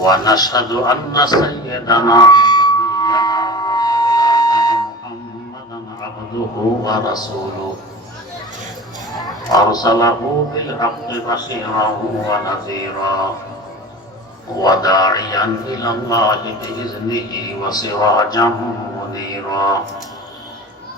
ونشهد أن سيدنا محمدا عبده ورسوله أرسله بالحق بشيرا ونذيرا وداعيا إلى الله بإذنه وسراجا منيرا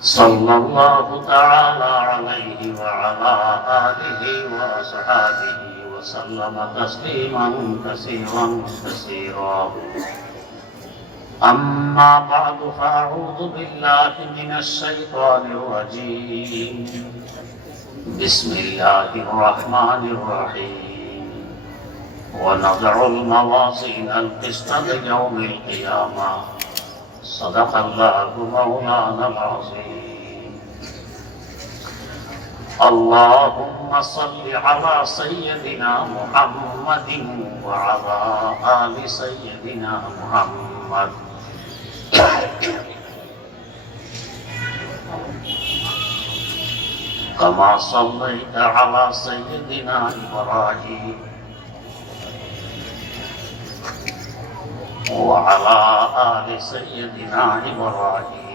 صلى الله تعالى عليه وعلى آله وأصحابه وسلم تسليما كثيرا كثيرا. أما بعد فأعوذ بالله من الشيطان الرجيم. بسم الله الرحمن الرحيم. ونضع الموازين القسط ليوم القيامة. صدق الله مولانا العظيم. اللهم صل على سيدنا محمد وعلى آل سيدنا محمد. كما صليت على سيدنا إبراهيم وعلى آل سيدنا إبراهيم.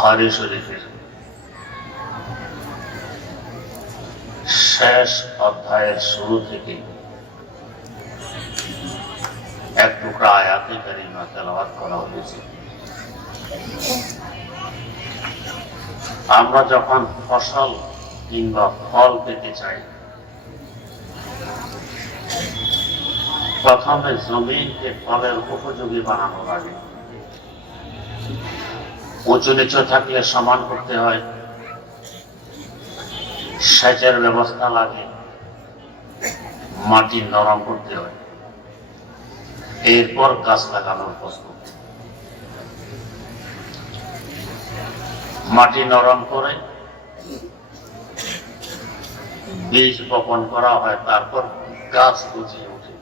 বুখারি শরীফের শেষ অধ্যায়ের শুরু থেকে এক টুকরা আয়াতে কারিমা তেলাওয়াত করা হয়েছে। আমরা যখন ফসল কিংবা ফল পেতে চাই, প্রথমে জমিনকে ফলের উপযোগী বানানো লাগে। উঁচু নিচু থাকলে সমান করতে হয়। সেচের ব্যবস্থা লাগে। মাটি নরম করতে হয়। এরপর গাছ লাগানোর প্রস্তুত। মাটি নরম করে বীজ বপন করা হয়, তারপর গাছ গুছিয়ে ওঠে।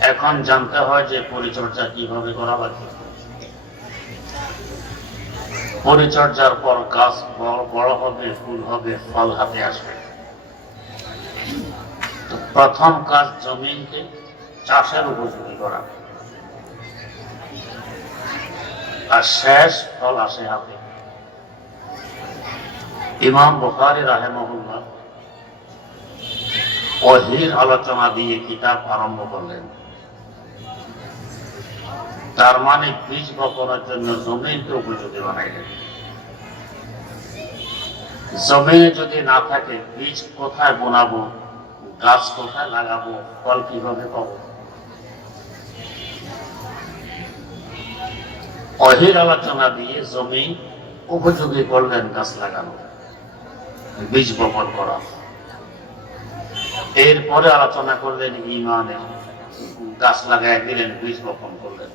এখন জানতে হয় যে পরিচর্যা কীভাবে করা লাগে পরিচর্যার পর গাছ বড় হবে, ফুল হবে, ফল হাতে আসবে। প্রথম কাজ জমিনকে চাষের উপযোগী করা। আর শেষ ফল আসে হাতে। ইমাম বুখারি রাহেমহুল্লাহ অহির আলোচনা দিয়ে কিতাব আরম্ভ করলেন। তার মানে বীজ বপনের জন্য জমিনকে উপযোগী বানাইলেন জমিনে যদি না থাকে, বীজ কোথায় বোনাবো, গাছ কোথায় লাগাবো, ফল কীভাবে পাবো? অহির আলোচনা দিয়ে জমি উপযোগী করলেন গাছ লাগানো, বীজ বপন করা। এরপরে আলোচনা করলেন ইমানের গাছ লাগাই দিলেন, বীজ বপন করলেন।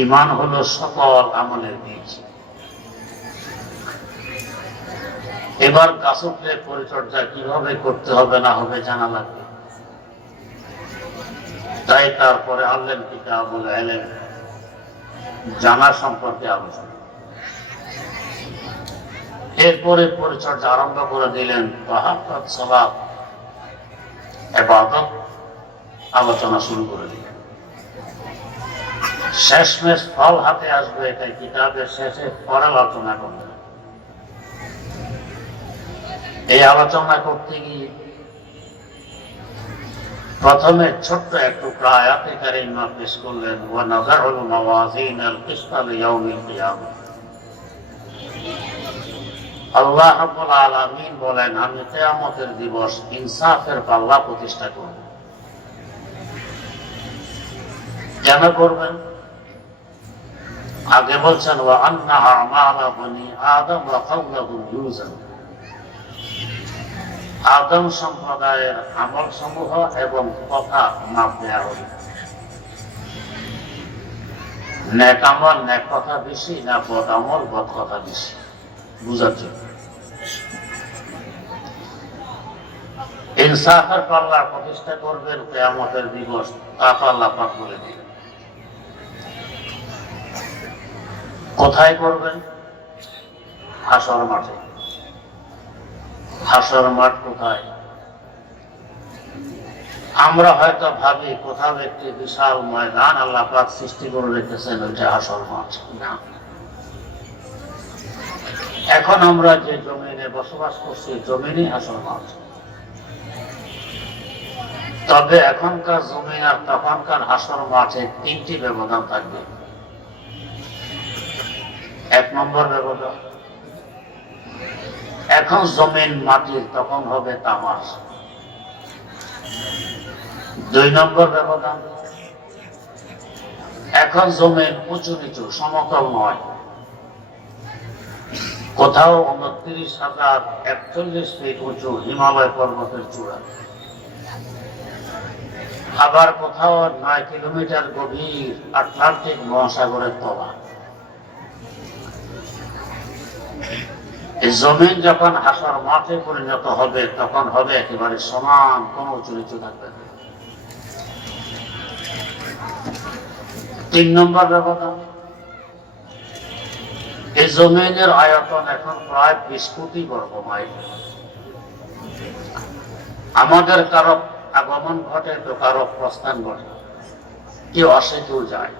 ইমান হলো সকল আমলের বীজ। এবার গাছ উঠলে পরিচর্যা কীভাবে করতে হবে না হবে জানা লাগবে। তাই তারপরে আনলেন কিতাবুল এলেন জানা সম্পর্কে আলোচনা। এরপরে পরিচর্যা আরম্ভ করে দিলেন সালাত এবাদত আলোচনা শুরু করে দিলেন। শেষমেশ ফল হাতে আসবে, এটাই কিতাবের শেষে পরে আলোচনা করবেন এই আলোচনা করতে গিয়ে প্রথমে ছোট্ট একটু আয়াতে কারিমা পেশ করলেন, ওয়া নাযারুল মাওয়াজিন আল কিসতা লিয়াউমিল কিয়ামah আল্লাহ রাব্বুল আলামিন বলেন, আমি কিয়ামতের দিবস ইনসাফের পাল্লা প্রতিষ্ঠা করব। কেন করবেন? আগে বলছেন আদম সম্প্রদায়ের আমল সমূহ এবং কথা মাপ দেওয়া হবে নেক আমল নেক কথা বেশি না বদ আমল বদ কথা বেশি, বুঝার জন্য। ইনসাফের পাল্লা প্রতিষ্ঠা করবেন কেয়ামতের দিবস, তা পাল্লা পাক বলে দিলেন কোথায় করবেন হাসর মাঠে। হাসর মাঠ কোথায়? আমরা হয়তো ভাবি, কোথাও একটি বিশাল ময়দান আল্লাহ পাক সৃষ্টি করে রেখেছেন ওইটা হাসর মাঠ। এখন আমরা যে জমিনে বসবাস করছি, জমিনই হাসর মাঠ। তবে এখনকার জমিন আর তখনকার হাসর মাঠে তিনটি ব্যবধান থাকবে। এক নম্বর ব্যবধান। এখন জমিন মাটির তখন হবে তামার। দুই নম্বর ব্যবধান। এখন জমিন উঁচু নিচু, সমতল নয়। কোথাও উনত্রিশ হাজার একচল্লিশ ফিট উঁচু হিমালয় পর্বতের চূড়া। আবার কোথাও নয় কিলোমিটার গভীর আটলান্টিক মহাসাগরের তলা। এই জমিন যখন হাসার মাঠে পরিণত হবে, তখন হবে একেবারে সমান কোন নিচু থাকবে না। তিন নম্বর ব্যবধান এই জমিনের আয়তন এখন প্রায় বিশ কোটি বর্গ মাইল। আমাদের কারও আগমন ঘটে তো কারও প্রস্থান ঘটে। কেউ আসে কেউ যায়।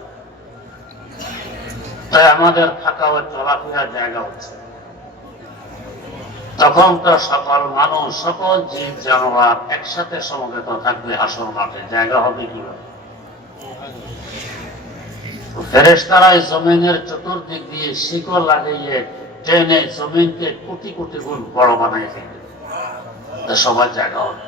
তাই আমাদের থাকা ও চলাফেরার জায়গা হচ্ছে। তখন তো সকল মানুষ, সকল জীব জানোয়ার একসাথে সমবেত থাকবে, আসল মাঠে জায়গা হবে কীভাবে? ফেরেস্তারা জমিনের চতুর্দিক দিয়ে শিকড় লাগিয়ে ট্রেনে জমিনকে কোটি কোটি গুণ বড় বানাই ফেলবে। সবার জায়গা হবে।